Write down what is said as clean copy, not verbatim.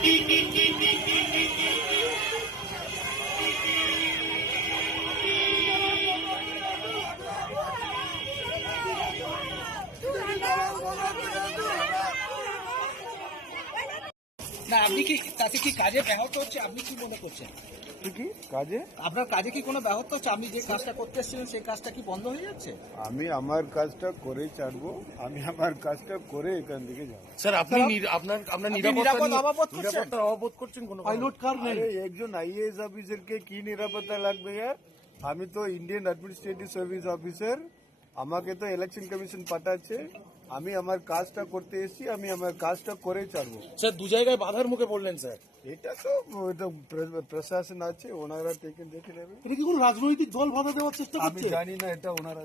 না আপনি কি তাতে কি কাজে ব্যাহত হচ্ছে, আপনি কি মনে করছেন? কি কাজে আপনার কাজে কি কোনো ব্যাহত হচ্ছে? আপনি যে কাজটা করতে এসেছিলেন সেই কাজটা কি বন্ধ হয়ে যাচ্ছে? আমি আমার কাজটা করে ছাড়বো, আমি আমার কাজটা করে এখান থেকে যাবো। স্যার আপনি আপনার নিরাপত্তার অভাব করছেন কোনো পাইলট কার নেই। আরে একজন আইএএস অফিসারকে কি নিরাপত্তা লাগবে यार? আমি তো ইন্ডিয়ান অ্যাডমিনিস্ট্রেটিভ সার্ভিস অফিসার, আমাকে তো ইলেকশন কমিশন পাঠাচ্ছে, আমি আমার কাজটা করতে এসেছি, আমি আমার কাজটা করে ছাড়বো। স্যার দু জায়গায় বাধার মুখে পড়লেন স্যার। এটা তো প্রশাসন আছে, ওনারা দেখে নেবে। এটা কি কোনো রাজনৈতিক দল বাধা দেওয়ার চেষ্টা আমি করছে? জানি না, এটা ওনারা